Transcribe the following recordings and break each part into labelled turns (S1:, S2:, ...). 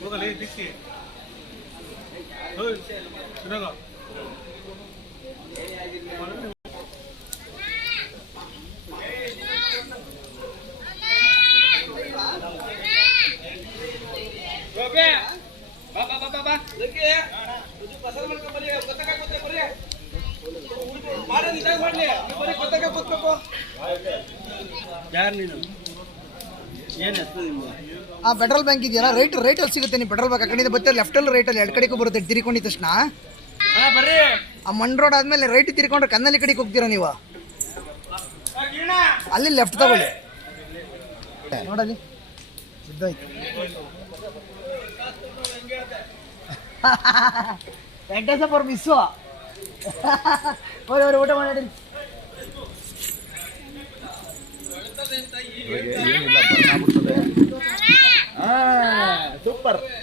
S1: ಹೋಗಲ್ಲ ಏ ದಿಕ್ಕಿ. ತಿನ್ನಗ
S2: ಯಾರು ನೀನು?
S3: ಆ ಪೆಟ್ರೋಲ್ ಬ್ಯಾಂಕ್ ಇದೆಯಲ್ಲ? ರೈಟ್ ಅಲ್ಲಿ ಸಿಗುತ್ತೆ ನೀವು ಪೆಟ್ರೋಲ್ ಬ್ಯಾಂಕ್ ಆ ಲೆಫ್ಟ್ ಅಲ್ಲಿ ರೈಟ್ ಅಲ್ಲಿ ಎರಡು ಕಡೆಗೂ ಬರುತ್ತೆ. ತಿರ್ಕೊಂಡಿದ ತಕ್ಷಣ. ಆ ಮಣ್ ರೋಡ್ ಆದ್ಮೇಲೆ ರೈಟ್ ತಿರ್ಕೊಂಡ್ರೆ ಕನ್ನಲ್ಲಿ ಕಡೆಗೆ ಹೋಗ್ತೀರಾ ನೀವು? ಅಲ್ಲಿ ಲೆಫ್ಟ್ ತಗೊಳ್ಳಿ. ನೋಡಲ್ಲಿ. ಬಿದ್ದೋಯ್ತು ವೆಂಕಟೇಶಪ್ಪ ಅವ್ರು ಮಿಸ್ಸು ಅವ್ರು ಊಟ ಮಾಡಿ
S4: ऊपर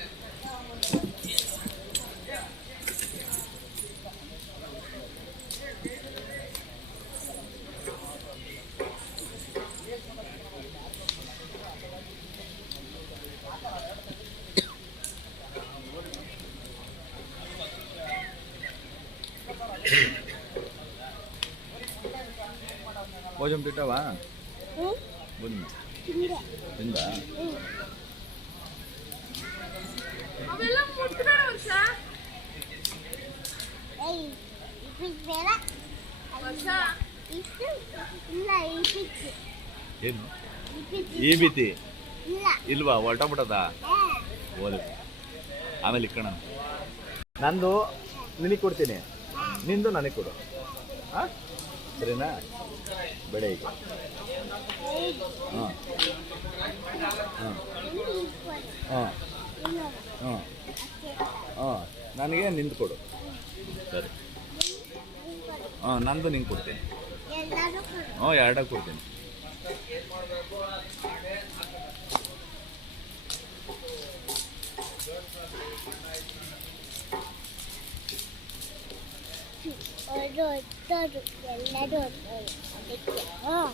S4: 뭐 좀
S5: 듣다 와.
S6: 응? 뭔?
S5: 된다.
S6: 된다. 응.
S4: ಏನು? ಈ ಭೀತಿ
S6: ಇಲ್ಲ.
S4: ಇಲ್ವಾ? ಹೊರಟೋಗ್ಬಿಟ್ಟದ ಓಲಿ. ಆಮೇಲೆ ಇಕ್ಕಣ ನಂದು ನಿನಗೆ ಕೊಡ್ತೀನಿ. ನಿಂದು ನನಗೆ ಕೊಡು. ಹಾಂ? ಸರಿನಾ? ಬೆಳೆ ಈಗ. ಹಾಂ. ಹಾಂ. ಹಾಂ. ಹಾಂ. ಹಾಂ. ನನಗೆ ನಿಂದು ಕೊಡು. ಸರಿ ಹಾಂ ನಂದು ನಿಂಗೆ ಕೊಡ್ತೀನಿ
S6: ಎಲ್ಲರೂ ಕೊಡು
S4: ಹ್ಞೂ ಎರಡಾಗ ಕೊಡ್ತೀನಿ
S6: ಒಂದು ಒತ್ತೋದು ಎಲ್ಲರೂ ಒತ್ತೋದು ಅದಕ್ಕೆ ಹಾಂ